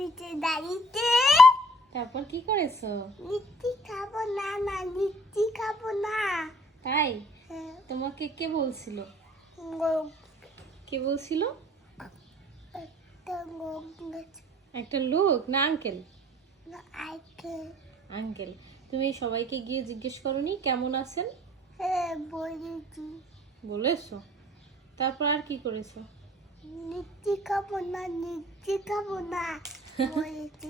অফিসে দাঁড়িয়ে তারপর কি করেছো? লিচি খাবো না, না লিচি খাবো না। তাই? হ্যাঁ, তোমাকে কে বলছিল? গো- কে বলছিল? একটা গোছ একটা লোক না আঙ্কেল? না আইকে। আঙ্কেল। তুমি সবাইকে গিয়ে জিজ্ঞেস করনি কেমন আছেন? হ্যাঁ বলেছি, বলেছো? তারপর আর কি করেছো? লিচি খাবো না, লিচি খাবো না বলেছি।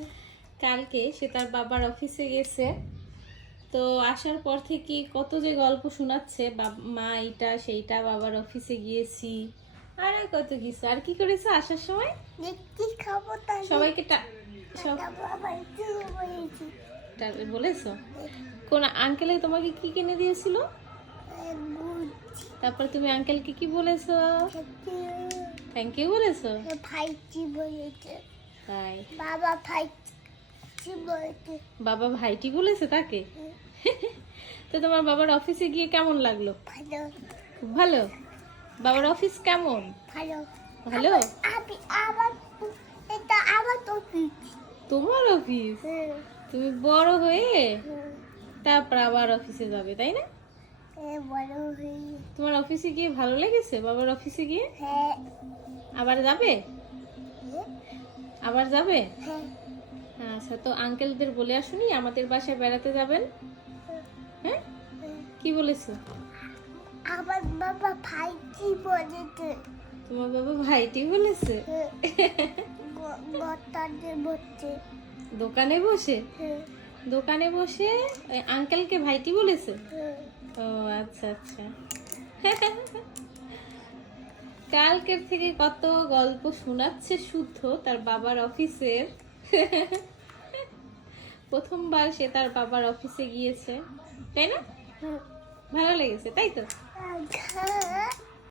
কালকে সে তার বাবার অফিসে গেছে, তো আসার পর থেকে কত যে গল্প শোনাচ্ছে, মা এইটা সেইটা, বাবার অফিসে গিয়েছি, আর কত কিছু। আর কি করেছে আসার সময়? লিচি খাবো না, সবাইকে সব বাবা একটু বলেছি। বলেছো? কোন আঙ্কেলে তোমাকে কি কিনে দিয়েছিল? তারপর তুমি আঙ্কেলকে কি বলেছো? থ্যাংক ইউ বলেছো? ভাইটি বলেছে, তাই? বাবা ভাইটি বলেছে। বাবা ভাইটি বলেছে তাকে? তো তোমার বাবার অফিসে গিয়ে কেমন লাগলো? ভালো খুব ভালো? বাবার অফিস কেমন? ভালো ভালো? আমি আবার এটা আবার তো তোমার অফিস? তুমি বড় হয়ে তারপর আবার অফিসে যাবে, তাই না? বড় হয়ে। তোমার অফিসে গিয়ে ভালো লেগেছে? বাবার অফিসে গিয়ে হ্যাঁ আবার যাবে? আবার যাবে? হ্যাঁ আচ্ছা, তো আঙ্কেলদের বলে আসুনি আমাদের বাসায় বেড়াতে যাবেন? হ্যাঁ, কি বলেছো? আবার বাবা ভাইটি বলেছে। তোমার বাবা ভাইটি বলেছে? গতাদের বলছে। দোকানে বসে? দোকানে বসে আঙ্কেলকে ভাইটি বলেছে? ও আচ্ছা আচ্ছা। কালকের থেকে কত গল্প শোনাচ্ছে শুদ্ধ তার বাবার অফিসের। প্রথমবার সে তার বাবার অফিসে গিয়েছে, তাই না? ভালো লেগেছে, তাই তো?